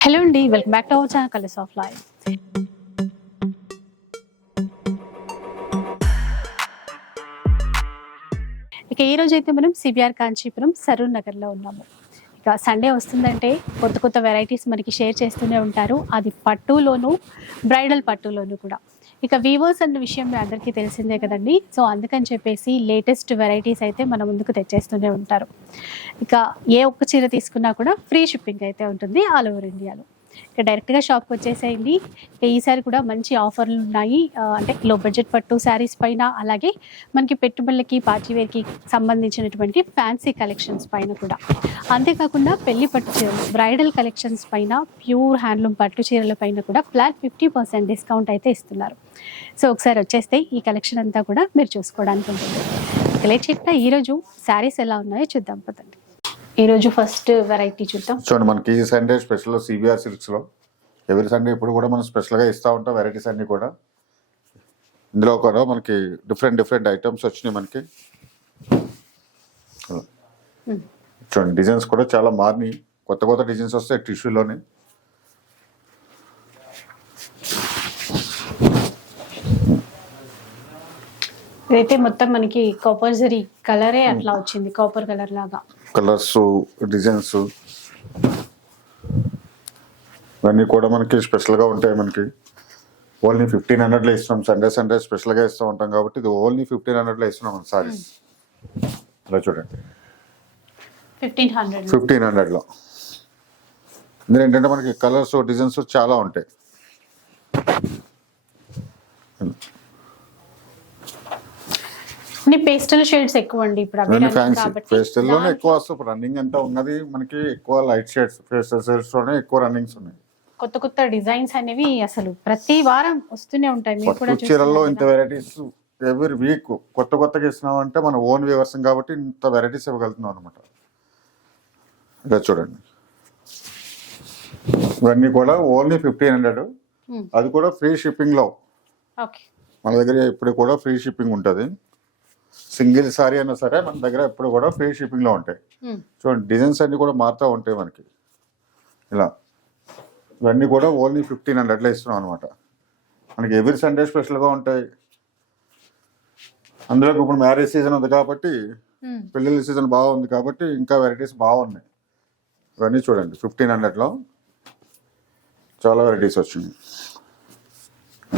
Hello అండి welcome back to our channel colours of life ఇక ఈ రోజు అయితే మనం సిబిఆర్ కాంచీపురం సరూర్ నగర్లో ఉన్నాము. ఇక సండే వస్తుందంటే కొత్త కొత్త వెరైటీస్ మనకి షేర్ చేస్తూనే ఉంటారు. అది పట్టులోను బ్రైడల్ పట్టులోను కూడా. ఇక వివోస్ అన్న విషయం మీ అందరికీ తెలిసిందే కదండి. సో అందుకని చెప్పేసి లేటెస్ట్ వెరైటీస్ అయితే మన ముందుకు తెచ్చేస్తూనే ఉంటారు. ఇక ఏ ఒక్క చీర తీసుకున్నా కూడా ఫ్రీ షిప్పింగ్ అయితే ఉంటుంది ఆల్ ఓవర్ ఇండియాలో ఇక డైరెక్ట్గా షాప్కి వచ్చేసేయండి. ఇక ఈసారి కూడా మంచి ఆఫర్లు ఉన్నాయి. అంటే లో బడ్జెట్ పట్టు శారీస్ పైన అలాగే మనకి పెట్టుబడులకి పార్టీవేర్కి సంబంధించినటువంటి ఫ్యాన్సీ కలెక్షన్స్ పైన కూడా. అంతేకాకుండా పెళ్ళి పట్టు చీరలు బ్రైడల్ కలెక్షన్స్ పైన ప్యూర్ హ్యాండ్లూమ్ పట్టు చీరల పైన కూడా ఫ్లాట్ ఫిఫ్టీ పర్సెంట్ డిస్కౌంట్ అయితే ఇస్తున్నారు. సో ఒకసారి వచ్చేస్తే ఈ కలెక్షన్ అంతా కూడా మీరు చూసుకోవడానికి ఉంటుంది. ఇక లేట్ ఈరోజు శారీస్ ఎలా ఉన్నాయో చూద్దాం పదండి. ఈరోజు ఫస్ట్ వెరైటీ చూద్దాం. చూడండి మనకి ఈ సండే స్పెషల్ సిబిఆర్ సిల్క్స్లో. ఎవరి సండే ఇప్పుడు కూడా మనం స్పెషల్గా ఇస్తా ఉంటాం వెరైటీస్ అన్ని కూడా. ఇందులో కూడా మనకి డిఫరెంట్ డిఫరెంట్ ఐటమ్స్ వచ్చినాయి మనకి. చూడండి డిజైన్స్ కూడా చాలా మారినాయి. కొత్త కొత్త డిజైన్స్ వస్తాయి టిష్యూలోనే ఇదైతే మొత్తం మనకి కాపర్ జరీ కలరే అట్లా వచ్చింది కాపర్ కలర్ లాగా. Colours designs. ఇవన్నీ కూడా మనకి స్పెషల్గా ఉంటాయి మనకి. ఓన్లీ ఫిఫ్టీన్ హండ్రెడ్లో ఇస్తున్నాం. సండే సండే స్పెషల్గా ఇస్తూ ఉంటాం కాబట్టి ఇది ఓన్లీ ఫిఫ్టీన్ హండ్రెడ్లో ఇస్తున్నాం మన సారీస్. ఇలా చూడండి. ఫిఫ్టీన్ హండ్రెడ్ ఫిఫ్టీన్ హండ్రెడ్లో ఇందులో ఏంటంటే మనకి కలర్స్ డిజైన్స్ చాలా ఉంటాయి. అన్ని పేస్టల్ షేడ్స్ ఎక్కువ అండి ఇప్పుడు ఫ్యాన్సీ పేస్టల్లోనే ఎక్కువ వస్తుంది రన్నింగ్ అంతా ఉన్నది మనకి ఎక్కువ లైట్ షేడ్స్ పేస్టల్ షేడ్స్లోనే ఎక్కువ రన్నింగ్స్ ఉన్నాయి. కొత్త కొత్త డిజైన్స్ అనేవి అసలు ప్రతి వారం వస్తూనే ఉంటాయి. మీరు కూడా చీరల్లో ఇంత. వెరైటీస్ ఎవ్రీ వీక్ కొత్త కొత్తగా ఇస్తున్నాం అంటే మన ఓన్ వ్యూవర్స్ కాబట్టి ఇంత వెరైటీస్ ఇవ్వగలుగుతున్నాం అనమాట ఇలా చూడండి. ఇవన్నీ కూడా ఓన్లీ ఫిఫ్టీన్ హండ్రెడ్. అది కూడా ఫ్రీ షిప్పింగ్లో. మన దగ్గర ఇప్పుడు కూడా ఫ్రీ షిప్పింగ్ ఉంటుంది. సింగిల్ సారీ అయినా సరే మన దగ్గర ఎప్పుడు కూడా ఫ్రీ షిప్పింగ్లో ఉంటాయి. Hmm. చూడండి డిజైన్స్ అన్ని కూడా మారుతూ ఉంటాయి మనకి. ఇలా. ఇవన్నీ కూడా ఓన్లీ ఫిఫ్టీన్ హండ్రెడ్లో ఇస్తున్నాం అనమాట మనకి ఎవ్రీ సండే స్పెషల్గా ఉంటాయి. అందులో ఇప్పుడు మ్యారేజ్ సీజన్ ఉంది కాబట్టి Hmm. పెళ్ళిళ్ళ సీజన్ బాగుంది కాబట్టి ఇంకా వెరైటీస్ బాగున్నాయి. ఇవన్నీ చూడండి ఫిఫ్టీన్ హండ్రెడ్లో. చాలా వెరైటీస్ వచ్చినాయి.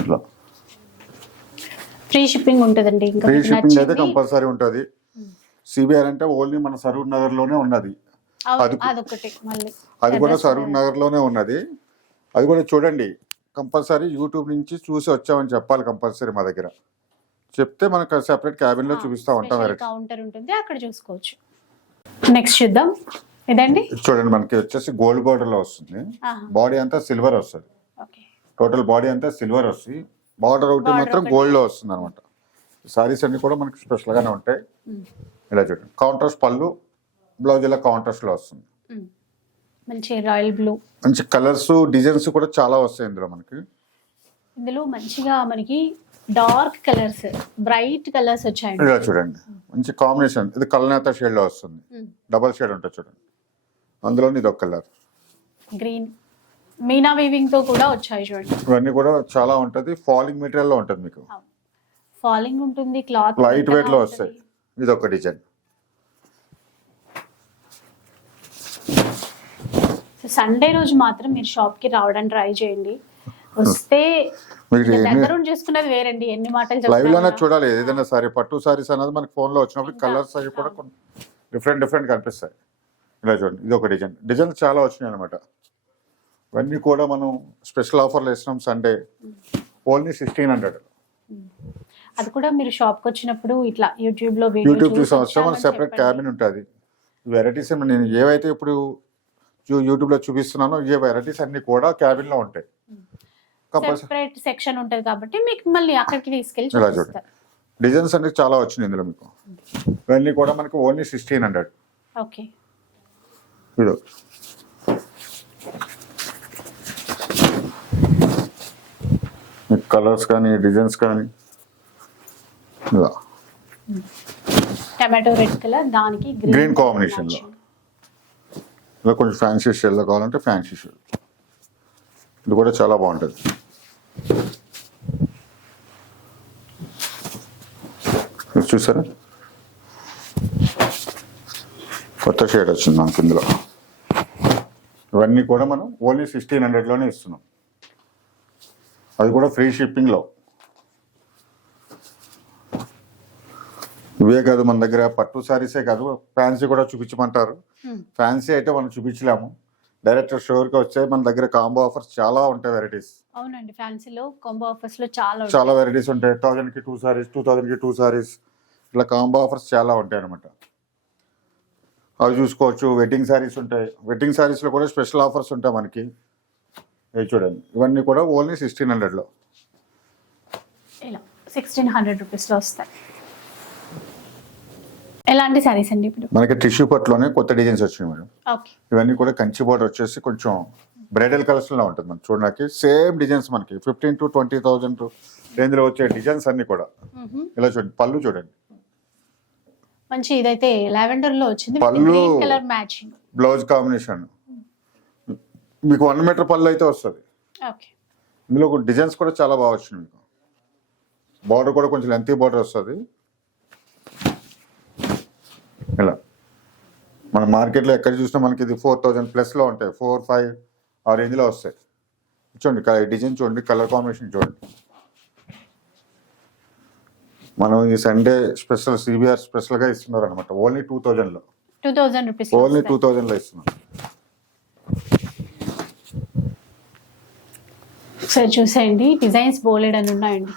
ఇట్లా. ఫ్రీ షిప్పింగ్ ఉంటుందండి. ఇంకా ఫ్రీ షిప్పింగ్ అయితే. కంపల్సరీ ఉంటుంది. సిబిఆర్ అంటే ఓన్లీ మన సరూర్ నగర్లోనే ఉన్నది అది- అది కూడా సరూర్ నగర్లోనే ఉన్నది. అది కూడా చూడండి. కంపల్సరీ యూట్యూబ్ నుంచి చూసి వచ్చామని చెప్పాలి కంపల్సరీ మా దగ్గర. చెప్తే మనకు సెపరేట్ క్యాబిన్లో చూపిస్తా ఉంటాం కౌంటర్ ఉంటుంది. అక్కడ చూసుకోవచ్చు. నెక్స్ట్ చూద్దాం. ఇదండి? చూడండి మనకి వచ్చేసి గోల్డ్ బార్డర్లో వస్తుంది. బాడీ అంతా సిల్వర్ వస్తుంది. టోటల్ బాడీ అంతా సిల్వర్ వస్తుంది. బార్డర్ ఒకటి మాత్రం. గోల్డ్లో వస్తుంది అనమాట సారీస్ అన్ని కూడా మనకి స్పెషల్ గానే ఉంటాయి. ఇలా చూడండి. కౌంటర్స్ పళ్ళు బ్లౌజ్ ఇలా కౌంటర్స్లో వస్తుంది. మంచి రాయల్ బ్లూ. మంచి కలర్స్ డిజైన్స్ కూడా చాలా వస్తాయి ఇందులో మనకి. ఇందులో మంచిగా మనకి డార్క్ కలర్స్ బ్రైట్ కలర్స్ వచ్చాయండి. ఇలా చూడండి. మంచి కాంబినేషన్. ఇది కలనేత షేడ్లో వస్తుంది. డబల్ షేడ్ ఉంటుంది చూడండి. అందులో ఇది ఒక కలర్. గ్రీన్. మీనా వీవింగ్తో కూడా వచ్చాయి చూడండి. ఇవన్నీ కూడా చాలా ఉంటది. ఫాలింగ్ మెటీరియల్లో ఉంటుంది మీకు. ఫాలింగ్ ఉంటుంది క్లాత్ లైట్ వెయిట్లో వస్తాయి. ఇది ఒక డిజైన్ సండే రోజు మాత్రం మీరు షాప్కి రావడానికి ట్రై చేయండి. వస్తే దగ్గర ఉండి చేసుకున్నది వేరండి. ఎన్ని మాటలు లైవ్లోనే చూడాలి. ఏదైనా సారీ పట్టు సారీస్ అనేది మనకి ఫోన్లో వచ్చినప్పుడు కలర్స్ అవి కూడా డిఫరెంట్ డిఫరెంట్ కనిపిస్తాయి. ఇలా చూడండి. ఇది ఒక డిజైన్ డిజైన్ చాలా వచ్చినాయి అనమాట ఇవన్నీ కూడా మనం స్పెషల్ ఆఫర్లు ఇస్తున్నాం సండే. Only sixteen hundred. అది కూడా మీరు షాప్కి వచ్చినప్పుడు ఇట్లా యూట్యూబ్లో వీడియో యూట్యూబ్ చూసి మన సెపరేట్. క్యాబిన్ ఉంటుంది. వెరైటీస్ నేను ఏవైతే ఇప్పుడు యూ- యూట్యూబ్లో చూపిస్తున్నానో ఏ వెరైటీస్ అన్ని కూడా క్యాబిన్లో ఉంటాయి సెపరేట్ సెక్షన్ ఉంటది కాబట్టి మీకు మళ్ళీ అక్కడికి తీసుకెళ్ళి చూపిస్తారు డిజైన్స్ అన్ని చాలా వచ్చినాయి ఇందులో మీకు. ఇవన్నీ కూడా మనకి ఓన్లీ సిక్స్టీన్ హండ్రెడ్. ఓకే. ఇది కలర్స్ కానీ డిజైన్స్ కానీ. ఇలా టమాటో రెడ్ కలర్ దానికి Green combination లో. ఇలా కొంచెం ఫ్యాన్సీ షేడ్లో కావాలంటే ఫ్యాన్సీ షేడ్ ఇది కూడా చాలా బాగుంటుంది. చూసారా? కొత్త షేడ్ వచ్చింది మనకి ఇందులో. ఇవన్నీ కూడా మనం ఓన్లీ సిక్స్టీన్ హండ్రెడ్లోనే ఇస్తున్నాం. అది కూడా ఫ్రీ షిప్పింగ్లో. ఇవే కాదు మన దగ్గర పట్టు శారీసే కాదు ఫ్యాన్సీ కూడా చూపించమంటారు. ఫ్యాన్సీ అయితే మనం చూపించలేము. డైరెక్ట్ స్టోర్కి వచ్చే మన దగ్గర కాంబో ఆఫర్స్ చాలా ఉంటాయి వెరైటీస్. అవునండి ఫ్యాన్సీలో కాంబో ఆఫర్స్లో చాలా. చాలా వెరైటీస్ ఉంటాయి. థౌజండ్కి టూ సారీస్ టూ థౌజండ్కి టూ సారీస్ ఇట్లా కాంబో ఆఫర్స్ చాలా ఉంటాయి అనమాట అవి చూసుకోవచ్చు. వెడ్డింగ్ సారీస్ ఉంటాయి. వెడ్డింగ్ సారీస్లో కూడా స్పెషల్ ఆఫర్స్ ఉంటాయి మనకి. ఇవి చూడండి. ఇవన్నీ కూడా ఓన్లీ సిక్స్టీన్ హండ్రెడ్లో ఇలా సిక్స్టీన్ హండ్రెడ్ రూపీస్లో వస్తాయి. ఎలాంటి శారీస్ అండి ఇప్పుడు? మనకి టిష్యూ పట్టులోనే కొత్త డిజైన్స్ వచ్చినాయి మేడం. ఓకే. ఇవన్నీ కూడా కంచి బోర్డర్ వచ్చేసి కొంచెం బ్రైడల్ కలర్స్లో ఉంటుంది మనం చూడడానికి సేమ్ డిజైన్స్ మనకి. ఫిఫ్టీన్ టు ట్వంటీ థౌజండ్ రేంజ్లో వచ్చే డిజైన్స్ అన్ని కూడా. ఇలా చూడండి. పళ్ళు చూడండి. మంచి ఇదైతే లావెండర్లో వచ్చింది. పళ్ళు- కలర్ మ్యాచింగ్ బ్లౌజ్ కాంబినేషన్. మీకు వన్ మీటర్ పళ్ళు అయితే వస్తుంది. ఇందులో డిజైన్స్ కూడా చాలా బాగా వచ్చినాయి మీకు. బార్డర్ కూడా కొంచెం లెంతీ బార్డర్ వస్తుంది. ఇలా. మన మార్కెట్లో ఎక్కడ చూసినా మనకి ఇది ఫోర్ థౌజండ్ ప్లస్లో ఉంటాయి. ఫోర్ ఫైవ్ ఆ రేంజ్లో వస్తాయి. చూడండి డిజైన్ చూడండి కలర్ కాంబినేషన్ చూడండి. మనం ఈ సండే స్పెషల్ సిబిఆర్ స్పెషల్గా ఇస్తున్నారు అనమాట ఓన్లీ టూ థౌజండ్లో టూ ఓన్లీ టూ థౌజండ్లో ఇస్తున్నాం. ఒకసారి చూసేయండి. డిజైన్స్ బోలెడ్ అని ఉన్నాయండి.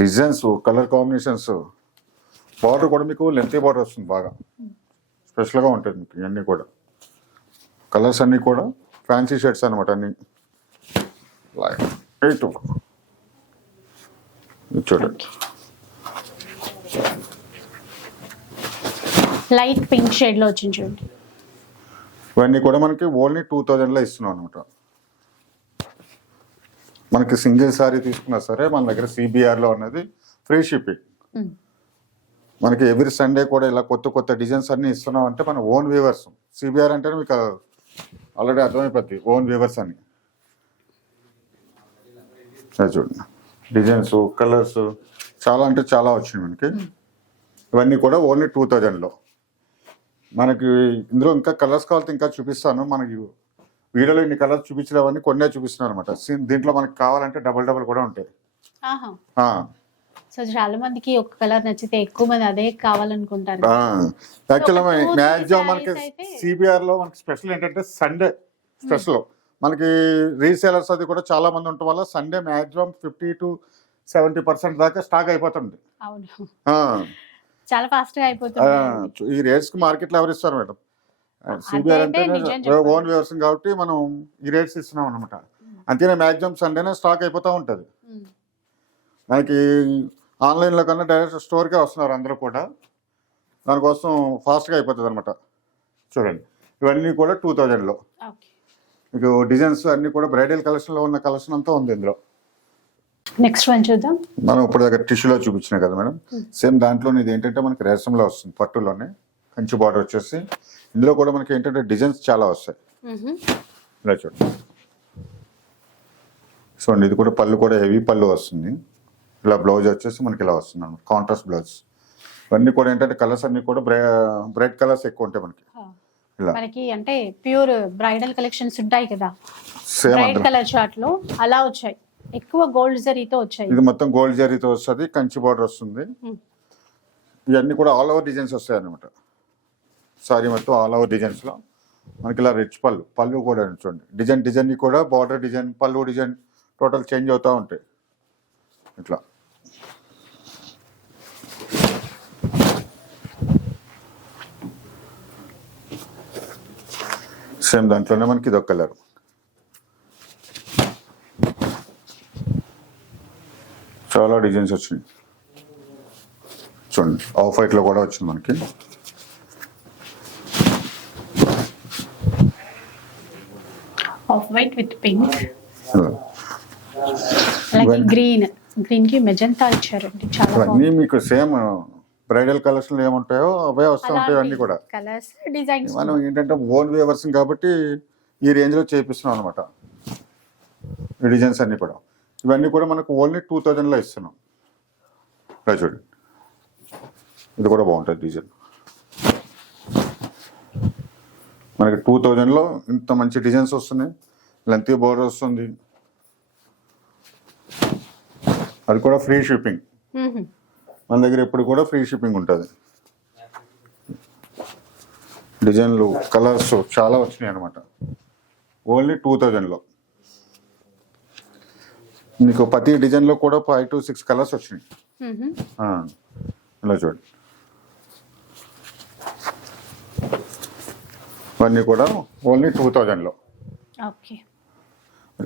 Designs colour combinations. బార్డర్ కూడా మీకు లెంతీ బార్డర్ వస్తుంది బాగా. స్పెషల్గా ఉంటుంది మీకు ఇవన్నీ కూడా. కలర్స్ అన్నీ కూడా ఫ్యాన్సీ షర్ట్స్ అనమాట అన్ని. ఎయిట్ చూడండి. లైట్ పింక్ షేడ్లో వచ్చింది చూడండి. ఇవన్నీ కూడా మనకి ఓన్లీ టూ థౌజండ్లో ఇస్తున్నాం అనమాట మనకి సింగిల్ సారీ తీసుకున్నా సరే మన దగ్గర సిబిఆర్లో ఉన్నది ఫ్రీ షిప్పింగ్. మనకి ఎవ్రీ సండే కూడా ఇలా కొత్త కొత్త డిజైన్స్ అన్ని ఇస్తున్నాం అంటే మన ఓన్ వీవర్స్ సిబిఆర్ అంటే మీకు ఆల్రెడీ అర్థమైపోద్ది ఓన్ వీవర్స్ అని. చూడండి. డిజైన్స్ కలర్స్ చాలా అంటే చాలా వచ్చినాయి మనకి. ఇవన్నీ కూడా ఓన్లీ టూ థౌజండ్లో మనకి ఇందులో ఇంకా కలర్స్ కావాలంటే ఇంకా చూపిస్తాను. మనకి వీడియోలో ఇన్ని కలర్స్ చూపించలేవన్నీ కొన్నే చూపిస్తున్నాను అనమాట దీంట్లో మనకి కావాలంటే డబల్ డబల్ కూడా ఉంటాయి. సో చాలా మందికి ఒక కలర్ నచ్చితే ఎక్కువ మంది అదే కావాలనుకుంటారు. మ్యాక్సిమం మనకి సిబిఆర్లో మనకి స్పెషల్ ఏంటంటే సండే స్పెషల్. మనకి రీసేలర్స్ అది కూడా చాలా మంది ఉండటం వల్ల Sunday maximum fifty to seventy percent దాకా స్టాక్ అయిపోతుంది. చాలా ఫాస్ట్గా అయిపోతుంది ఈ రేట్స్కి మార్కెట్లో ఎవరు ఇస్తారు మేడం? సిబిఆర్ అంటే. ఓన్ వ్యవసాయం కాబట్టి మనం ఈ రేట్స్ ఇస్తున్నాం అనమాట అంతేనే మ్యాక్సిమం సండేనే స్టాక్ అయిపోతూ ఉంటుంది. మనకి ఆన్లైన్లో కన్నా డైరెక్ట్ స్టోర్కే వస్తున్నారు అందరూ కూడా. దానికోసం ఫాస్ట్గా అయిపోతుంది అనమాట చూడండి. ఇవన్నీ కూడా టూ థౌజండ్లో. మీకు డిజైన్స్ అన్నీ కూడా బ్రైడల్ కలెక్షన్లో ఉన్న కలెక్షన్ అంతా ఉంది ఇందులో. నెక్స్ట్ వన్ చూద్దాం. మనం ఇప్పుడు దగ్గర టిష్యూలో చూపించినాయి కదా మేడం. సేమ్ దాంట్లో ఇది ఏంటంటే మనకి రేషంలో వస్తుంది పట్టులోనే. కంచి బార్డర్ వచ్చేసి. ఇందులో కూడా మనకి ఏంటంటే డిజైన్స్ చాలా వస్తాయి. ఇలా చూడండి సో ఇది కూడా పళ్ళు కూడా హెవీ పళ్ళు వస్తుంది. ఇలా బ్లౌజ్ వచ్చేసి మనకి ఇలా వస్తుంది అనమాట కాంట్రాస్ట్ బ్లౌజ్. ఇవన్నీ కూడా ఏంటంటే కలర్స్ అన్ని కూడా బ్రైట్ కలర్స్ ఎక్కువ ఉంటాయి మనకి. మనకి అంటే ప్యూర్ బ్రైడల్ కలెక్షన్స్ ఉంటాయి కదా. బ్రైట్ కలర్ చార్ట్లో అలా వచ్చాయి. ఎక్కువ గోల్డ్ జరీతో వచ్చాయి. ఇది మొత్తం గోల్డ్ జరీతో వస్తుంది కంచి బార్డర్ వస్తుంది. ఇవన్నీ కూడా ఆల్ ఓవర్ డిజైన్స్ వస్తాయి అనమాట సారీ మొత్తం ఆల్ ఓవర్ డిజైన్స్లో మనకి ఇలా రిచ్ పళ్ళు పళ్ళు కూడా చూడండి. డిజైన్ డిజైన్ కూడా బార్డర్ డిజైన్ పళ్ళు డిజైన్ టోటల్ చేంజ్ అవుతూ ఉంటాయి. ఇట్లా. సేమ్ దాంట్లోనే మనకి ఇదొక కలర్ చాలా డిజైన్స్ వచ్చినాయి. చూడండి. ఆఫ్ వైట్లో కూడా వచ్చింది మనకి ఆఫ్ వైట్ విత్ పింక్. అలాగే గ్రీన్ గ్రీన్కి మెజంతా ఇచ్చారండి చాలా మీకు సేమ్ బ్రైడల్ కలెక్షన్లు ఏముంటాయో అవే వస్తూ ఉంటాయి అన్నీ కూడా. కలర్స్ డిజైన్స్ మనం ఏంటంటే ఓన్ వేవర్స్ కాబట్టి ఈ రేంజ్లో చేపిస్తున్నాం అనమాట ఈ డిజైన్స్ అన్నీ కూడా. ఇవన్నీ కూడా మనకు ఓన్లీ టూ థౌజండ్లో ఇస్తున్నాం. ఇలా చూడండి ఇది కూడా బాగుంటుంది డిజైన్ మనకి టూ థౌజండ్లో ఇంత మంచి డిజైన్స్ వస్తున్నాయి. లెంత్ బోర్డర్ వస్తుంది అది కూడా ఫ్రీ షిప్పింగ్. మన దగ్గర ఎప్పుడు కూడా ఫ్రీ షిప్పింగ్ ఉంటుంది డిజైన్లు కలర్స్ చాలా వచ్చినాయి అనమాట ఓన్లీ టూ థౌజండ్లో మీకు ప్రతి డిజైన్లో కూడా ఫైవ్ టు సిక్స్ కలర్స్ వచ్చినాయి ఇలా చూడండి ఇవన్నీ కూడా ఓన్లీ టూ థౌజండ్లో ఓకే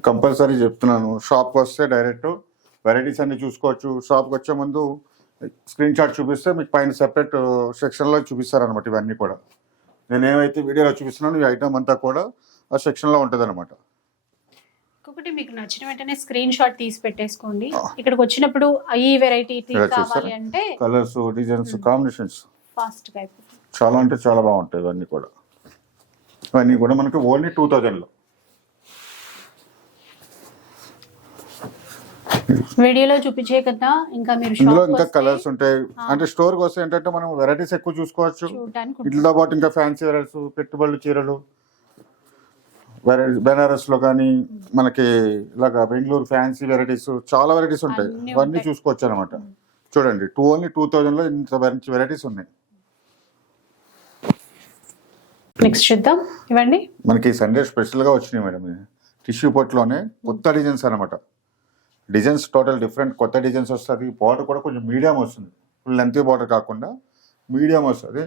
కంపల్సరీ చెప్తున్నాను. షాప్కి వస్తే డైరెక్ట్ వెరైటీస్ అన్ని చూసుకోవచ్చు. షాప్కి వచ్చే ముందు స్క్రీన్ షాట్ చూపిస్తే మీకు పైన సెపరేట్ సెక్షన్లో చూపిస్తారనమాట ఇవన్నీ కూడా. నేను ఏమైతే వీడియోలో చూపిస్తున్నాను ఈ ఐటమ్ అంతా కూడా ఆ సెక్షన్లో ఉంటుంది అనమాట ఇంకొకటి మీకు నచ్చిన వెంటనే స్క్రీన్ షాట్ తీసి పెట్టేసుకోండి. ఇక్కడికి వచ్చినప్పుడు ఈ వెరైటీ కావాలి? అంటే కలర్స్ డిజైన్స్ కాంబినేషన్స్. ఫాస్ట్గా అయిపోతుంది. చాలా అంటే చాలా బాగుంటాయి ఇవన్నీ కూడా. ఇవన్నీ కూడా మనకి ఓన్లీ టూ థౌజండ్లో. వీడియోలో చూపించే కదా ఇంకా మీరు ఇందులో ఇంకా కలర్స్ ఉంటాయి. అంటే స్టోర్కి వస్తే ఏంటంటే మనం వెరైటీస్ ఎక్కువ చూసుకోవచ్చు. వీటితో పాటు ఇంకా ఫ్యాన్సీ వెరైటీస్ పెట్టుబడులు చీరలు. బెనారస్లో కానీ మనకి ఇలాగ బెంగళూరు ఫ్యాన్సీ వెరైటీస్ చాలా వెరైటీస్ ఉంటాయి. అవన్నీ. చూసుకోవచ్చు అనమాట చూడండి టూ ఓన్లీ టూ థౌజండ్లో ఇంత మంచి వెరైటీస్ ఉన్నాయి. నెక్స్ట్ చూద్దాం. ఇవ్వండి. మనకి సండే స్పెషల్గా వచ్చినాయి మేడం. టిష్యూ పొట్లోనే కొత్త డిజైన్స్ అనమాట డిజైన్స్ టోటల్ డిఫరెంట్ కొత్త డిజైన్స్ వస్తుంది బార్డర్ కూడా కొంచెం మీడియం వస్తుంది. ఫుల్ లెంత్ బార్డర్ కాకుండా మీడియం వస్తుంది.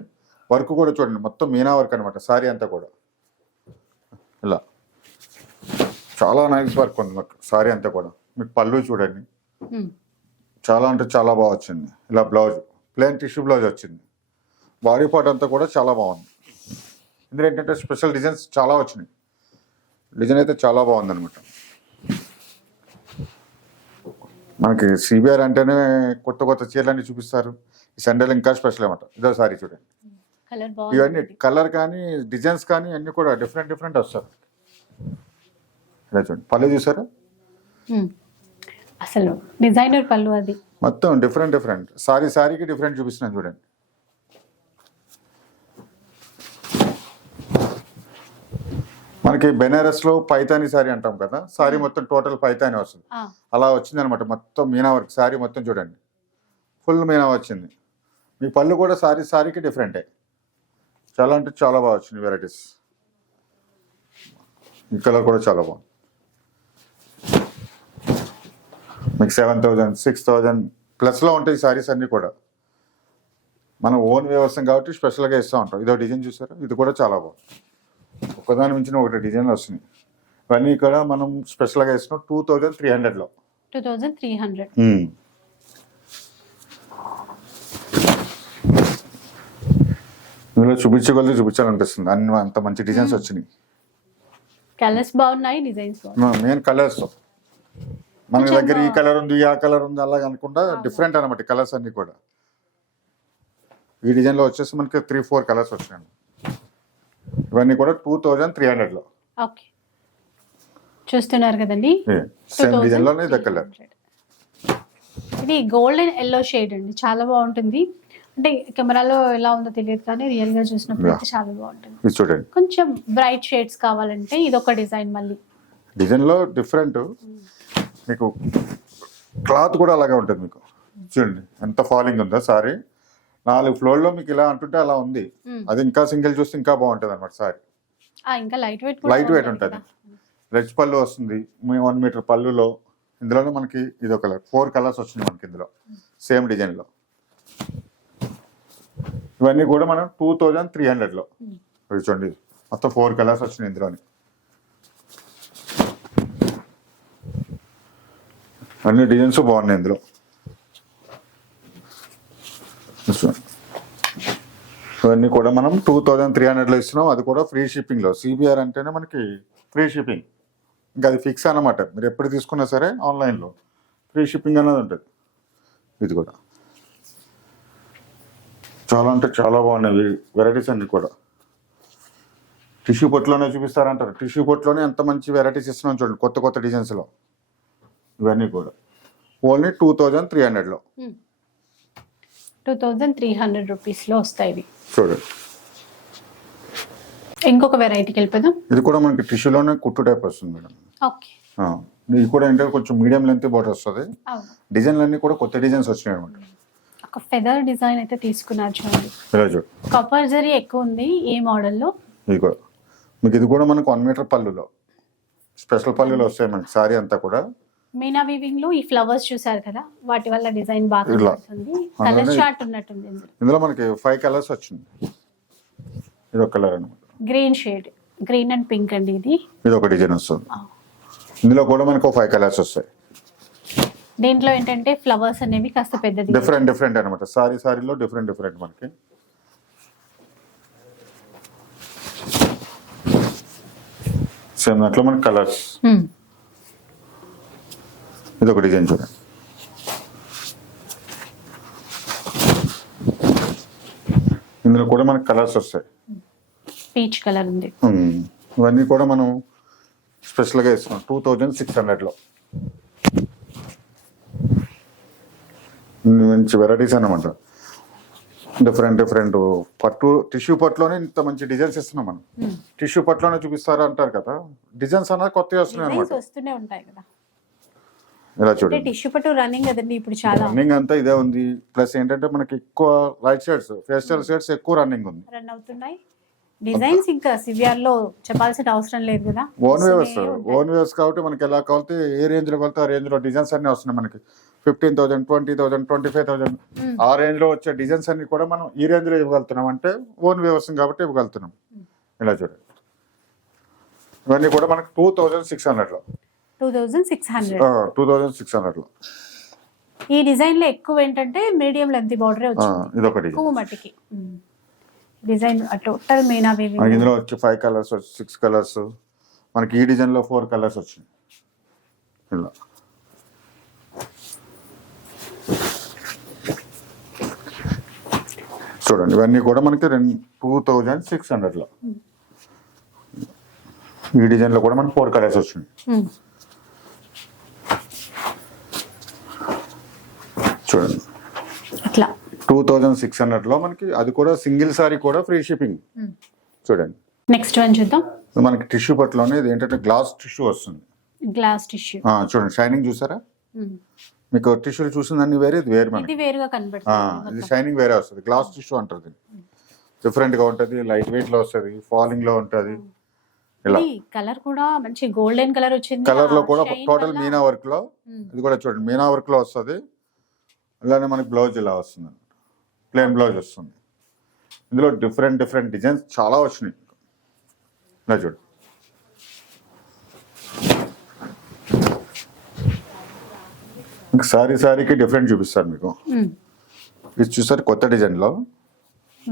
వర్క్ కూడా చూడండి మొత్తం మీనా వర్క్ అనమాట సారీ అంతా కూడా. ఇలా. చాలా నైస్ వర్క్ ఉంది మాకు సారీ అంతా కూడా. మీకు పళ్ళు చూడండి. చాలా అంటే చాలా బాగా వచ్చింది. ఇలా బ్లౌజ్ ప్లెయిన్ టిష్యూ బ్లౌజ్ వచ్చింది. బాడీ పార్ట్ అంతా కూడా చాలా బాగుంది. ఇందులో ఏంటంటే స్పెషల్ డిజైన్స్ చాలా వచ్చినాయి. డిజైన్ అయితే చాలా బాగుంది అనమాట మనకి సిబిఆర్ అంటేనే కొత్త కొత్త చీరలన్నీ చూపిస్తారు. ఈ సండేలు ఇంకా స్పెషల్ అనమాట ఇదో సారీ చూడండి. ఇవన్నీ కలర్ కానీ డిజైన్స్ కానీ అన్నీ కూడా డిఫరెంట్ డిఫరెంట్ వస్తారు ఇలా చూడండి. పళ్ళు చూసారా. అసలు డిజైనర్ పళ్ళు అది. మొత్తం డిఫరెంట్ డిఫరెంట్ సారీ సారీకి డిఫరెంట్ చూపిస్తున్నాను చూడండి. మనకి బెనారస్లో పైతాని సారీ అంటాం కదా సారీ మొత్తం టోటల్ పైతాని వస్తుంది. అలా వచ్చింది అనమాట మొత్తం మీనా వర్క్ సారీ మొత్తం చూడండి. ఫుల్ మీనా వచ్చింది. మీ పళ్ళు కూడా సారీ సారీకి డిఫరెంటే. చాలా అంటే చాలా బాగా వచ్చింది వెరైటీస్. ఈ కలర్ కూడా చాలా బాగుంది. మీకు సెవెన్ థౌజండ్ సిక్స్ థౌజండ్ ప్లస్లో ఉంటాయి సారీస్ అన్నీ కూడా. మనం ఓన్ వ్యవస్థం కాబట్టి స్పెషల్గా ఇస్తూ ఉంటాం. ఇదో డిజైన్ చూసారా? ఇది కూడా చాలా బాగుంది. ఒకదాని మించిన ఒకటి డిజైన్ వస్తున్నాయి. ఇవన్నీ కూడా మనం స్పెషల్గా ఇస్తున్నాం టూ థౌజండ్ త్రీ హండ్రెడ్లో టూ థౌజండ్ త్రీ హండ్రెడ్ ఇందులో చూపించగలిగి చూపించాలనిపిస్తుంది. అన్ని అంత మంచి డిజైన్స్ వచ్చినాయి. కలర్స్ బాగున్నాయి డిజైన్స్ మెయిన్ కలర్స్ మన దగ్గర ఈ కలర్ ఉంది ఆ కలర్ ఉంది అలా అనుకుంటా డిఫరెంట్ అనమాట కలర్స్ అన్ని కూడా. ఈ డిజైన్లో వచ్చేసి మనకి త్రీ ఫోర్ కలర్స్ వచ్చినాయి ఇవన్నీ కూడా టూ థౌజండ్ త్రీ హండ్రెడ్లో. ఓకే. చూస్తున్నారు కదండి? Same colour 2300. ఇది గోల్డెన్ ఎల్లో షేడ్ అండి చాలా బాగుంటుంది. అంటే కెమెరాలో ఎలా ఉందో తెలియదు కానీ రియల్గా చూసినప్పుడు చాలా బాగుంటుంది. చూడండి. కొంచెం బ్రైట్ షేడ్స్ కావాలంటే ఇది ఒక డిజైన్ మళ్ళీ. డిజైన్లో డిఫరెంట్. మీకు క్లాత్ కూడా అలాగే ఉంటుంది మీకు. చూడండి ఎంత ఫాలింగ్ ఉందో సారీ. నాలుగు ఫ్లోర్లో మీకు ఇలా అంటుంటే అలా ఉంది. అది ఇంకా సింగిల్ చూస్తే ఇంకా బాగుంటుంది అనమాట సారీ ఇంకా లైట్ వెయిట్ లైట్ వెయిట్ ఉంటుంది. రెడ్ పళ్ళు వస్తుంది. వన్ మీటర్ పళ్ళులో ఇందులోనే మనకి ఇది ఒక ఫోర్ కలర్స్ వచ్చినాయి మనకి ఇందులో సేమ్ డిజైన్లో. ఇవన్నీ కూడా మనం టూ థౌజండ్ త్రీ హండ్రెడ్లో. ఇది చూడండి. మొత్తం ఫోర్ కలర్స్ వచ్చినాయి ఇందులోని. అన్ని డిజైన్స్ బాగున్నాయి ఇందులో. ఇవన్నీ కూడా మనం టూ థౌజండ్ త్రీ హండ్రెడ్లో ఇస్తున్నాం. అది కూడా ఫ్రీ షిప్పింగ్లో సిబిఆర్ అంటేనే మనకి ఫ్రీ షిప్పింగ్ ఇంకా అది ఫిక్స్ అన్నమాట. మీరు ఎప్పుడు తీసుకున్నా సరే ఆన్లైన్లో ఫ్రీ షిప్పింగ్ అనేది ఉంటుంది. ఇది కూడా. చాలా అంటే చాలా బాగున్నాయి. వెరైటీస్ అన్ని కూడా. టిష్యూ పొట్లోనే చూపిస్తారంటారు. టిష్యూ పొట్లోనే ఎంత మంచి వెరైటీస్ ఇస్తున్నాం చూడండి. కొత్త కొత్త డిజైన్స్లో ఇవన్నీ కూడా. ఓన్లీ టూ థౌజండ్ త్రీ హండ్రెడ్లో టూ థౌజండ్ త్రీ హండ్రెడ్ రూపీస్లో వస్తాయి ఇవి. చూడండి. ఇంకొక వెరైటీకి వెళ్ళిపోదాం. ఇది కూడా మనకి టిష్యూలోనే కుట్టు టైప్ వస్తుంది మేడం. ఓకే. ఇది కూడా ఏంటంటే కొంచెం మీడియం లెంత్ బార్డర్ వస్తుంది. డిజైన్లు అన్నీ కూడా కొత్త డిజైన్స్ వచ్చినాయి అనమాట. ఒక ఫెదర్ డిజైన్ అయితే తీసుకున్నారు చూడండి. ఇలా చూడు. కాపర్ జరీ ఎక్కువ ఉంది ఏ మోడల్లో ఇది కూడా మీకు ఇది కూడా మనకు వన్ మీటర్ పళ్ళులో. స్పెషల్ పళ్ళులో వస్తాయి మనకి సారీ అంతా కూడా. మీనా వీవింగ్లో ఈ ఫ్లవర్స్ చూసారు కదా? వాటి వల్ల డిజైన్ బాగా కలర్ చార్ట్ ఉన్నట్టుంది ఇందులో. మనకి ఫైవ్ కలర్స్ వచ్చింది. ఇది ఒక కలర్ అనమాట green shade green and pink అండి ఇది. ఇది ఒక డిజైన్ వస్తుంది. ఇందులో కూడా మనకు ఫైవ్ కలర్స్ వస్తాయి. దీంట్లో ఏంటంటే ఫ్లవర్స్ అనేవి కాస్త పెద్దది. డిఫరెంట్ డిఫరెంట్ అనమాట సారీ సారీలో డిఫరెంట్ డిఫరెంట్ మనకి. సేమ్ దాంట్లో మనకి కలర్స్. ఇది ఒక డిజైన్ చూడండి. ఇందులో కూడా మనకి కలర్స్ వస్తాయి. పీచ్ కలర్ ఉంది. ఇవన్నీ కూడా మనం స్పెషల్గా ఇస్తున్నాం టూ థౌజండ్ సిక్స్ హండ్రెడ్లో. మంచి వెరైటీస్ అన్నమాట. Different different. పట్టు టిష్యూ పట్టులోనే ఇంత మంచి డిజైన్స్ ఇస్తున్నాం మనం. టిష్యూ పట్టులోనే చూపిస్తారా అంటారు కదా. డిజైన్స్ అన్నది కొత్తగా వస్తున్నాయి అనమాట వస్తూనే ఉంటాయి కదా. ఇలా చూడండి? టిష్యూ పట్టు రన్నింగ్ కదండి ఇప్పుడు చాలా. రన్నింగ్ అంతా ఇదే ఉంది. ప్లస్ ఏంటంటే మనకి ఎక్కువ లైట్ షేడ్స్ ఫేస్టల్ షేడ్స్ ఎక్కువ రన్నింగ్ ఉంది. రన్ అవుతున్నాయి. డిజైన్స్ ఇంకా సివిఆర్లో చెప్పాల్సిన అవసరం లేదు కదా. Own waves. ఓన్ వేవ్స్ కాబట్టి మనకి ఎలా కావాలితే ఏ రేంజ్లో వెళ్తే ఆ రేంజ్లో డిజైన్స్ అన్ని వస్తున్నాయి మనకి. Fifteen thousand twenty thousand twenty five thousand Hmm. ఆ రేంజ్లో వచ్చే డిజైన్స్ అన్ని కూడా మనం ఈ రేంజ్లో ఇవ్వగలుగుతున్నాం. అంటే ఓన్ వేవ్స్ కాబట్టి ఇవ్వగలుగుతున్నాం. ఇలా చూడండి. ఇవన్నీ కూడా మనకి టూ థౌజండ్ సిక్స్ హండ్రెడ్లో. Two thousand six hundred two thousand six హండ్రెడ్లో. ఈ డిజైన్లో ఎక్కువ ఏంటంటే మీడియం లెంత్ బార్డర్ వచ్చింది. ఎక్కువ మట్టికి. డిజైన్ టోటల్ మీనా వీవింగ్ ఇందులో వచ్చి ఫైవ్ కలర్స్ సిక్స్ కలర్స్ మనకి ఈ డిజైన్లో ఫోర్ కలర్స్ వచ్చినాయి. ఇలా చూడండి ఇవన్నీ కూడా మనకి రెండు టూ థౌజండ్ సిక్స్ హండ్రెడ్లో ఈ డిజైన్లో కూడా మనకి ఫోర్ కలర్స్ వచ్చినాయి. చూడండి. అట్లా. టూ థౌజండ్ సిక్స్ హండ్రెడ్లో మనకి అది కూడా సింగిల్ సారీ కూడా ఫ్రీ షిప్పింగ్. చూడండి. నెక్స్ట్ వన్ చూద్దాం. మనకి టిష్యూ పట్టులోనే ఇది ఏంటంటే గ్లాస్ టిష్యూ వస్తుంది. Glass tissue. చూడండి. షైనింగ్ చూసారా? మీకు టిష్యూ చూసిందని వేరే ఇది వేరే మనకి. ఇది వేరుగా ఆ, కనబడుతుంది ఇది షైనింగ్ వేరే వస్తుంది. గ్లాస్ టిష్యూ అంటారు దీన్ని. డిఫరెంట్గా ఉంటది లైట్ వెయిట్లో వస్తుంది ఫాలింగ్లో ఉంటది ఇలా. కలర్ కూడా మంచి గోల్డెన్ కలర్ వచ్చింది. కలర్లో కూడా టోటల్ మీనా వర్క్లో. ఇది కూడా చూడండి. మీనా వర్క్లో వస్తుంది. ఇలానే మనకి బ్లౌజ్ ఇలా వస్తుంది. ప్లేన్ బ్లౌజ్ వస్తుంది. ఇందులో డిఫరెంట్ డిఫరెంట్ డిజైన్స్ చాలా వచ్చినాయి. ఇలా చూడు. సారీ సారీకి డిఫరెంట్ చూపిస్తాను మీకు. ఇది చూసారు కొత్త డిజైన్లో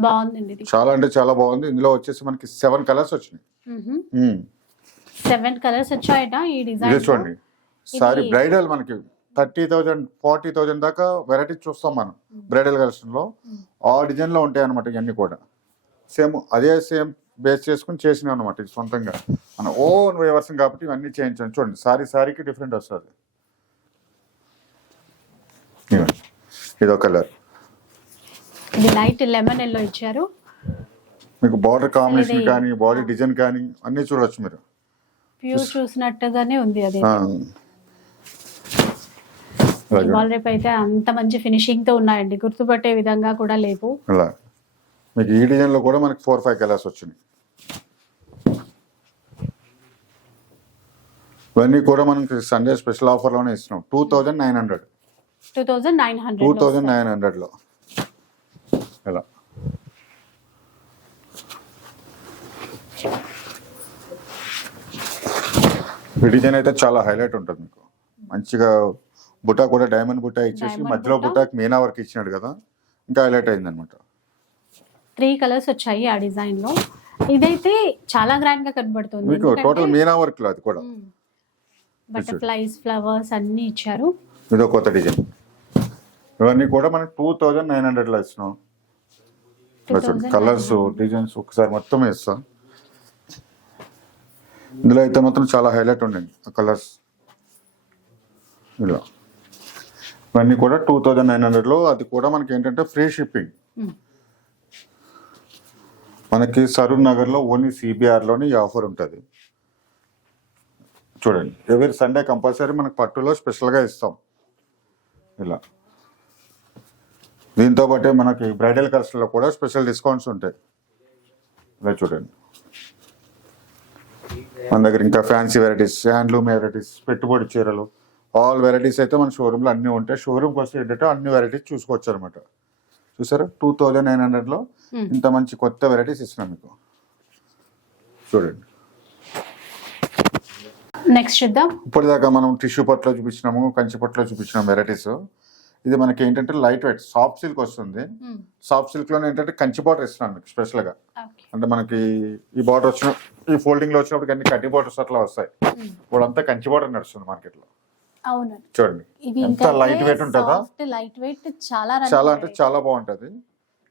బాగుందండి చాలా అంటే చాలా బాగుంది. ఇందులో వచ్చేసి మనకి సెవెన్ కలర్స్ వచ్చినాయి. సెవెన్ కలర్స్ వచ్చాయట ఈ డిజైన్ చూడండి. సారీ బ్రైడల్ మనకి థర్టీ థౌజండ్ ఫార్టీ థౌజండ్ దాకా వెరైటీస్ చూస్తాం మనం బ్రైడల్ కలెక్షన్లో ఆ డిజైన్లో ఉంటాయి అనమాట ఇవన్నీ కూడా. సేమ్ అదే సేమ్ బేస్ చేసుకుని చేసినాం అనమాట ఇది సొంతంగా. మన ఓన్ వేవర్స్ కాబట్టి ఇవన్నీ చేయించాను. చూడండి సారీ సారీకి డిఫరెంట్ వస్తుంది. ఇదో కలర్. ఇది లైట్ లెమన్ ఎల్లో ఇచ్చారు. మీకు బార్డర్ కాంబినేషన్ కానీ బాడీ డిజైన్ కానీ అన్నీ చూడవచ్చు మీరు. ప్యూర్ చూసినట్టుగానే ఉంది అది. ఇవాళ రేపు అయితే అంత మంచి ఫినిషింగ్తో ఉన్నాయండి. గుర్తుపట్టే విధంగా కూడా లేవు. ఇలా మీకు ఈ డిజైన్లో కూడా మనకి ఫోర్ ఫైవ్ కలర్స్ వచ్చినాయి. ఇవన్నీ కూడా మనకి సండే స్పెషల్ ఆఫర్లోనే ఇస్తున్నాం. Two thousand nine hundred two thousand nine two hundred thousand nine హండ్రెడ్లో. ఇలా ఈ డిజైన్ అయితే చాలా హైలైట్ ఉంటుంది మీకు. మంచిగా బుటా కూడా డైమండ్ బుటా ఇచ్చేసి Diamond మధ్యలో బుట్ట. బుటాకి మీనా వర్క్ ఇచ్చినాడు కదా ఇంకా హైలైట్ అయింది అనమాట త్రీ కలర్స్ వచ్చాయి ఆ డిజైన్లో ఇదైతే చాలా గ్రాండ్గా కనబడుతుంది. మీకు టోటల్ మీనా వర్క్లో అది కూడా. బటర్ఫ్లైస్ ఫ్లవర్స్ అన్ని ఇచ్చారు. ఇదో కొత్త డిజైన్. ఇవన్నీ కూడా మనకి టూ థౌజండ్ నైన్ హండ్రెడ్లో ఇస్తున్నాం. ఇలా చూడండి కలర్స్ డిజైన్స్ ఒకసారి మొత్తం వేస్తా. ఇందులో అయితే మాత్రం చాలా హైలైట్ ఉండండి ఆ కలర్స్ ఇలా. ఇవన్నీ కూడా టూ థౌజండ్ నైన్ హండ్రెడ్లో అది కూడా మనకి ఏంటంటే ఫ్రీ షిప్పింగ్. మనకి సరూర్ నగర్లో ఓన్లీ సిబిఆర్లోనే ఈ ఆఫర్ ఉంటుంది. చూడండి ఎవరి సండే కంపల్సరీ మనకి పట్టులో స్పెషల్గా ఇస్తాం. ఇలా. దీంతో పాటే మనకి బ్రైడల్ కలర్స్లో కూడా స్పెషల్ డిస్కౌంట్స్ ఉంటాయి. ఇలా చూడండి. మన దగ్గర ఇంకా ఫ్యాన్సీ వెరైటీస్ హ్యాండ్లూమ్ వెరైటీస్ పెట్టుబడి చీరలు. ఆల్ వెరైటీస్ అయితే మన షోరూంలో అన్నీ ఉంటాయి. షోరూమ్కి వస్తే ఏంటంటే అన్ని వెరైటీస్ చూసుకోవచ్చు అనమాట చూసారా? టూ థౌజండ్ నైన్ హండ్రెడ్లో ఇంత మంచి కొత్త వెరైటీస్ ఇస్తున్నాం మీకు. చూడండి. నెక్స్ట్ చూద్దాం. ఇప్పటిదాకా మనం టిష్యూ పట్లో చూపించినాము కంచి పట్లో చూపించినాము వెరైటీస్ ఇది మనకి ఏంటంటే లైట్ వెయిట్ సాఫ్ట్ సిల్క్ వస్తుంది. సాఫ్ట్ సిల్క్లోనే ఏంటంటే కంచి బార్డర్ ఇస్తున్నాను మీకు స్పెషల్గా. అంటే మనకి ఈ బార్డర్ వచ్చిన ఈ ఫోల్డింగ్లో వచ్చినప్పుడు అన్ని కడ్డీ బార్డర్స్ అట్లా వస్తాయి. ఇప్పుడు అంతా కంచి బార్డర్ నడుస్తుంది మార్కెట్లో. అవును. చూడండి. ఎంత లైట్ వెయిట్ ఉంటుందా? లైట్ వెయిట్ చాలా చాలా అంటే చాలా బాగుంటది.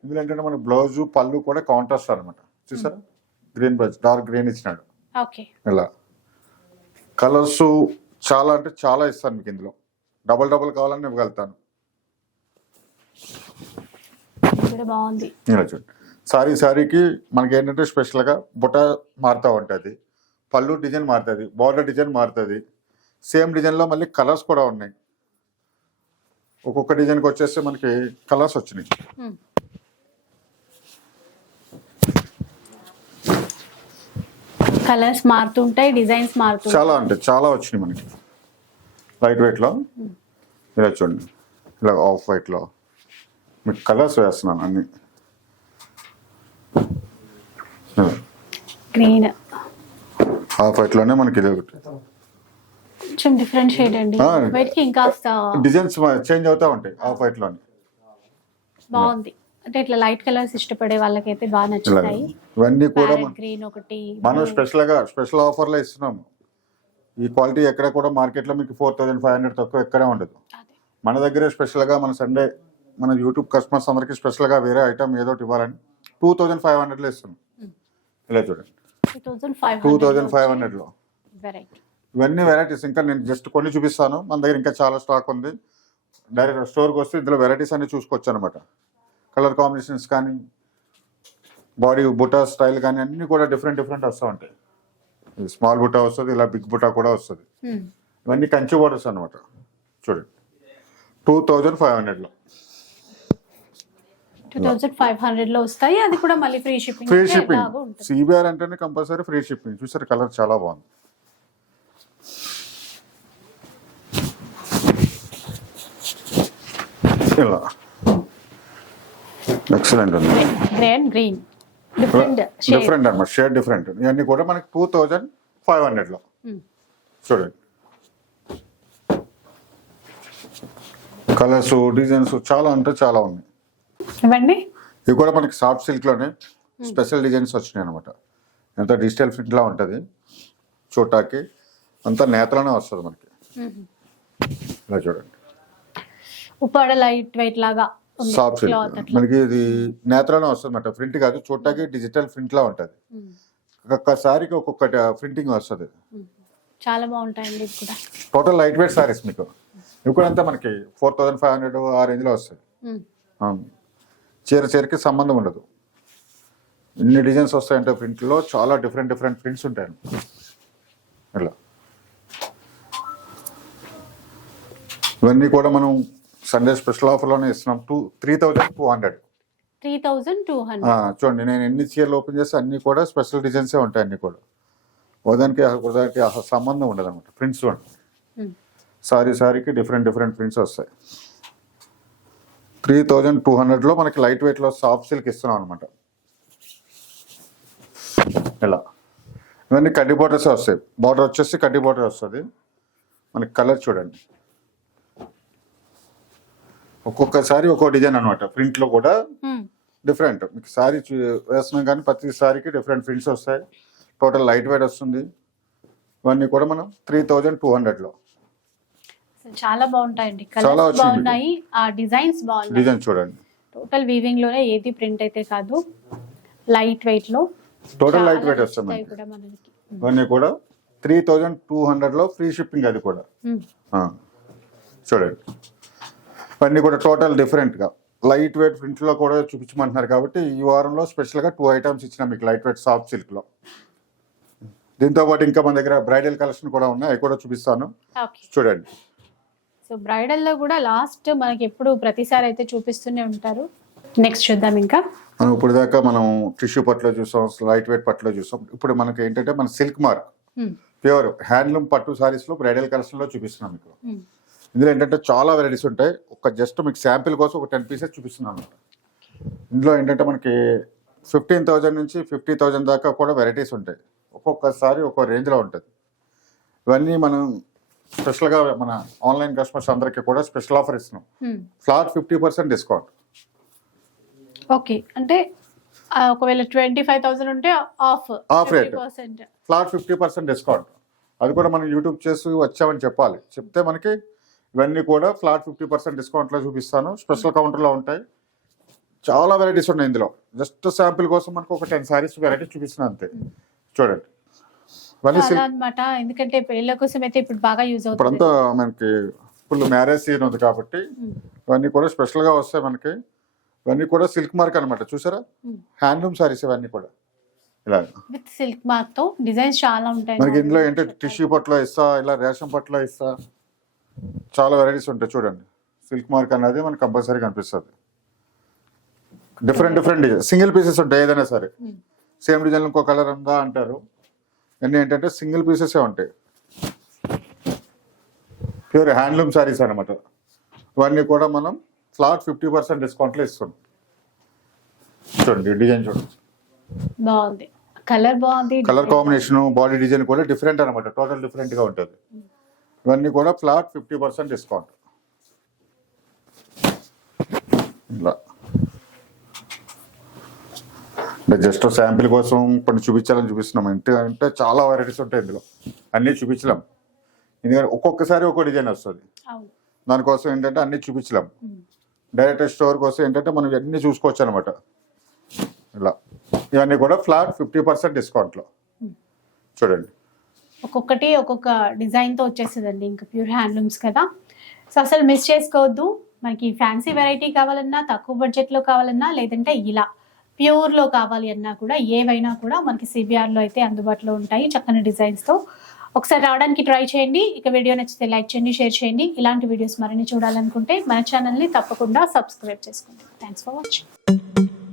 ఇందులో ఏంటంటే మన బ్లౌజ్ పళ్ళు కూడా కాంట్రాస్ట్ అనమాట చూసారా? గ్రీన్ బ్లౌజ్ డార్క్ గ్రీన్ ఇచ్చినాడు. ఓకే. ఇలా. కలర్స్ చాలా అంటే చాలా ఇస్తాను మీకు ఇందులో. డబల్ డబల్ కావాలని ఇవ్వగలుగుతాను ఇలా చూడండి. సారీ సారీకి మనకి ఏంటంటే స్పెషల్గా బుట్ట మారుతూ ఉంటుంది. పళ్ళు డిజైన్ మారుతుంది. బార్డర్ డిజైన్ మారుతుంది. సేమ్ డిజైన్లో మళ్ళీ కలర్స్ కూడా ఉన్నాయి. ఒక్కొక్క డిజైన్కి వచ్చేస్తే మనకి కలర్స్ వచ్చినాయి. కలర్స్ మారుతుంటాయి డిజైన్స్ మారుతుంటాయి చాలా అంటే చాలా వచ్చినాయి మనకి. లైట్ వెయిట్లో? ఇలా చూడండి. ఇలా ఆఫ్ వైట్లో. మీకు కలర్స్ వేస్తున్నాను అన్ని. గ్రీన్. హాఫ్ వైట్లోనే మనకి ఇది ఒకటి. కొంచెం డిఫరెంట్ షేడ్ అండి. బయటికి ఇంకాస్త డిజైన్స్ చేంజ్ అవుతూ ఉంటాయి హాఫ్ వైట్లోనే బాగుంది. అంటే ఇట్లా లైట్ కలర్స్ ఇష్టపడే వాళ్ళకైతే బాగా నచ్చుతాయి. ఇవన్నీ కూడా మన- గ్రీన్ ఒకటి మనం స్పెషల్గా స్పెషల్ ఆఫర్లో ఇస్తున్నాము. ఈ క్వాలిటీ ఎక్కడ కూడా మార్కెట్లో మీకు ఫోర్ థౌజండ్ ఫైవ్ హండ్రెడ్ తక్కువ ఎక్కడే ఉండదు. మన దగ్గరే స్పెషల్గా మన సండే మన యూట్యూబ్ కస్టమర్స్ అందరికి స్పెషల్గా వేరే ఐటమ్ ఏదో ఇవ్వాలని టూ థౌజండ్ ఫైవ్ హండ్రెడ్లో ఇస్తున్నాం. ఇలా చూడండి. 2500 టూ థౌజండ్ ఫైవ్ హండ్రెడ్లో వెరైటీ ఇవన్నీ వెరైటీస్ ఇంకా నేను జస్ట్ కొన్ని చూపిస్తాను. మన దగ్గర ఇంకా చాలా స్టాక్ ఉంది. డైరెక్ట్ స్టోర్కి వస్తే ఇందులో వెరైటీస్ అన్ని చూసుకోవచ్చు అనమాట కలర్ కాంబినేషన్స్ కానీ బాడీ బుటా స్టైల్ కానీ అన్నీ కూడా డిఫరెంట్ డిఫరెంట్ వస్తూ ఉంటాయి. స్మాల్ బుటా వస్తుంది ఇలా బిగ్ బుటా కూడా వస్తుంది. ఇవన్నీ కంచి బోర్డర్స్ అనమాట చూడండి. టూ థౌజండ్ ఫైవ్ హండ్రెడ్లో ఫ్రీ షిప్పింగ్ సిబిఆర్ అంటేనే కంపల్సరీ ఫ్రీ షిప్పింగ్ చూసారు కలర్ చాలా బాగుంది. ఇలా ఎక్సలెంట్ ఉంది. గ్రీన్ డిఫరెంట్ డిఫరెంట్ అనమాట షేడ్ డిఫరెంట్ ఇవన్నీ కూడా మనకి టూ థౌజండ్ ఫైవ్ హండ్రెడ్లో చూడండి. కలర్స్ డిజైన్స్ చాలా అంటే చాలా ఉన్నాయి. ఇవ్వండి ఇవి కూడా మనకి సాఫ్ట్ సిల్క్లోనే స్పెషల్ డిజైన్స్ వచ్చినాయి అనమాట ఎంత డిజిటల్ ప్రింట్లా ఉంటుంది చూడటానికి అంతా నేతలోనే వస్తుంది మనకి. ఇలా చూడండి. ఉప్పాడ లైట్ వెయిట్ లాగా సాఫ్ట్ మనకి ఇది నేతలోనే వస్తుంది అనమాట ప్రింట్ కాదు చూడటానికి డిజిటల్ ప్రింట్లా ఉంటుంది. ఉమ్. ఒక్కొక్క సారీకి ఒక్కొక్క ప్రింటింగ్ వస్తుంది. చాలా బాగుంటాయండి కూడా. టోటల్ లైట్ వెయిట్ సారీస్ మీకు. ఇవి కూడా అంతా మనకి ఫోర్ థౌజండ్ ఫైవ్ హండ్రెడ్ ఆ రేంజ్లో వస్తాయి. ఉమ్. అవును. చీర చీరకి సంబంధం ఉండదు. ఇన్ని డిజైన్స్ వస్తాయంటే ప్రింట్లో చాలా డిఫరెంట్ డిఫరెంట్ ప్రింట్స్ ఉంటాయి ఇలా. ఇవన్నీ కూడా మనం సండే స్పెషల్ ఆఫర్లోనే ఇస్తున్నాం. Two three thousand two hundred three thousand two hundred చూడండి నేను ఎన్ని చీరలు ఓపెన్ చేస్తే అన్ని కూడా స్పెషల్ డిజైన్సే ఉంటాయి అన్ని కూడా. ఉదానికి అసలు సంబంధం ఉండదు అనమాట. ప్రింట్స్ చూడండి. ఉమ్. సారీ సారీకి డిఫరెంట్ డిఫరెంట్ ప్రింట్స్ వస్తాయి. త్రీ థౌజండ్ టూ హండ్రెడ్లో మనకి లైట్ వెయిట్లో సాఫ్ట్ సిల్క్ ఇస్తున్నాం అనమాట. ఇలా. ఇవన్నీ కడ్డీ బార్డర్స్ వస్తాయి. బార్డర్ వచ్చేసి కడ్డీ బార్డర్ వస్తుంది. మనకి కలర్ చూడండి. ఒక్కొక్కసారి ఒక్కో డిజైన్ అనమాట ప్రింట్లో కూడా ఉమ్. డిఫరెంట్. మీకు సారీ వేస్తున్నాం కానీ ప్రతి సారీకి డిఫరెంట్ ప్రింట్స్ వస్తాయి. టోటల్ లైట్ వెయిట్ వస్తుంది. ఇవన్నీ కూడా మనం త్రీ థౌజండ్ టూ హండ్రెడ్లో. అసలు చాలా బాగుంటాయండి. చాలా కలర్స్. బాగున్నాయి. ఆ డిజైన్స్ బాగున్నాయి. డిజైన్ చూడండి. టోటల్ వీవింగ్లోనే ఏది ప్రింట్ అయితే కాదు లైట్ వెయిట్లో టోటల్ లైట్ వెయిట్ కూడా మనకి. ఇవన్నీ కూడా త్రీ థౌజండ్ టూ హండ్రెడ్లో ఫ్రీ షిప్పింగ్ అది కూడా. చూడండి. ఇవన్నీ కూడా టోటల్ డిఫరెంట్గా లైట్ వెయిట్ ప్రింట్లో కూడా చూపించమంటున్నారు కాబట్టి ఈ వారంలో స్పెషల్గా టూ ఐటమ్స్ ఇచ్చిన మీకు లైట్ వెయిట్ సాఫ్ట్ సిల్క్లో దీంతో పాటు ఇంకా మన దగ్గర బ్రైడల్ కలెక్షన్ కూడా ఉన్నాయి. అవి కూడా చూపిస్తాను. చూడండి. సో బ్రైడల్లో కూడా లాస్ట్ మనకి ఎప్పుడు ప్రతిసారి అయితే చూపిస్తూనే ఉంటారు. నెక్స్ట్ చూద్దాం ఇంకా. మనం ఇప్పుడు దాకా మనం టిష్యూ పట్టులో చూసాం లైట్ వెయిట్ పట్టులో చూసాం. ఇప్పుడు మనకి ఏంటంటే మన silk mark. Hmm. Pure handloom పట్టు సారీస్లో బ్రైడల్ కలెక్షన్లో చూపిస్తున్నాం మీకు. Hmm. ఇందులో ఏంటంటే చాలా వెరైటీస్ ఉంటాయి. ఒక జస్ట్ మీకు శాంపిల్ కోసం ఒక టెన్ పీసెస్ చూపిస్తున్నాను అనమాట ఇందులో ఏంటంటే మనకి ఫిఫ్టీన్ థౌజండ్ నుంచి ఫిఫ్టీ థౌజండ్ దాకా కూడా వెరైటీస్ ఉంటాయి. ఒక్కొక్కసారి ఒక్కో రేంజ్లో ఉంటుంది. ఇవన్నీ మనం స్పెషల్గా మన ఆన్లైన్ కస్టమర్స్ అందరికీ కూడా స్పెషల్ ఆఫర్ ఇస్తున్నాం. Flat fifty percent discount okay అంటే ఒకవేళ ట్వంటీ ఫైవ్ థౌసండ్ ఉంటే off rate. Percent flat fifty percent discount అది కూడా మనం యూట్యూబ్ చేసి వచ్చామని చెప్పాలి. చెప్తే మనకి ఇవన్నీ కూడా ఫ్లాట్ ఫిఫ్టీ పర్సెంట్ డిస్కౌంట్లో చూపిస్తాను. స్పెషల్ కౌంటర్లో ఉంటాయి. చాలా వెరైటీస్ ఉన్నాయి ఇందులో. జస్ట్ శాంపిల్ కోసం మనకు ఒక టెన్ సారీస్ వెరైటీ చూపిస్తున్నాను అంతే. చూడండి. అన్నమాట. ఎందుకంటే పెళ్ళిళ్ళ కోసం అయితే ఇప్పుడు బాగా యూజ్ అవుతుంది. ఇప్పుడంతా మనకి ఫుల్ మ్యారేజ్ సీజన్ ఉంది కాబట్టి. ఇవన్నీ కూడా స్పెషల్గా వస్తాయి మనకి. ఇవన్నీ కూడా సిల్క్ మార్క్ అనమాట చూసారా. హ్యాండ్లూమ్ సారీస్ ఇవన్నీ కూడా. ఇలా. విత్ సిల్క్ మార్క్తో డిజైన్స్ చాలా ఉంటాయి మనకి ఇందులో ఏంటంటే టిష్యూ పట్లో ఇస్తా ఇలా రేషన్ పట్లో ఇస్తా. చాలా వెరైటీస్ ఉంటాయి చూడండి. సిల్క్ మార్క్ అనేది మనకు కంపల్సరీ కనిపిస్తుంది. Different different design single pieces ఉంటాయి ఏదైనా సరే. Hmm. సేమ్ డిజైన్ ఇంకో కలర్ ఉందా అంటారు. అన్నీ ఏంటంటే సింగిల్ పీసెసే ఉంటాయి. ప్యూర్ హ్యాండ్లూమ్ సారీస్ అనమాట ఇవన్నీ కూడా మనం ఫ్లాట్ ఫిఫ్టీ పర్సెంట్ డిస్కౌంట్లో ఇస్తున్నాం. చూడండి డిజైన్ చూడండి. బాగుంది. కలర్ బాగుంది కలర్ కాంబినేషన్ బాడీ డిజైన్ కూడా డిఫరెంట్ అనమాట టోటల్ డిఫరెంట్గా ఉంటుంది. ఇవన్నీ కూడా ఫ్లాట్ ఫిఫ్టీ పర్సెంట్ డిస్కౌంట్. ఇలా. అంటే జస్ట్ శాంపిల్ కోసం కొన్ని చూపించాలని చూపిస్తున్నాం. అంటే అంటే చాలా వెరైటీస్ ఉంటాయి ఇందులో. అన్నీ చూపించలేం. ఎందుకంటే ఒక్కొక్కసారి ఒక్కో డిజైన్ వస్తుంది. దానికోసం ఏంటంటే అన్నీ చూపించలేం. డైరెక్ట్ స్టోర్ కోసం ఏంటంటే మనం ఇవన్నీ చూసుకోవచ్చు అనమాట ఇలా. ఇవన్నీ కూడా ఫ్లాట్ ఫిఫ్టీ పర్సెంట్ డిస్కౌంట్లో. చూడండి. ఒక్కొక్కటి ఒక్కొక్క డిజైన్తో వచ్చేస్తుందండి. ఇంకా ప్యూర్ హ్యాండ్లూమ్స్ కదా. సో అసలు మిస్ చేసుకోవద్దు. మనకి ఫ్యాన్సీ వెరైటీ కావాలన్నా తక్కువ బడ్జెట్లో కావాలన్నా లేదంటే ఇలా ప్యూర్లో కావాలి అన్నా కూడా ఏవైనా కూడా మనకి సిబిఆర్లో అయితే అందుబాటులో ఉంటాయి చక్కని డిజైన్స్తో ఒకసారి రావడానికి ట్రై చేయండి. ఇక వీడియో నచ్చితే లైక్ చేయండి షేర్ చేయండి. ఇలాంటి వీడియోస్ మరిన్ని చూడాలనుకుంటే మన ఛానల్ని తప్పకుండా సబ్స్క్రైబ్ చేసుకోండి. Thanks for watching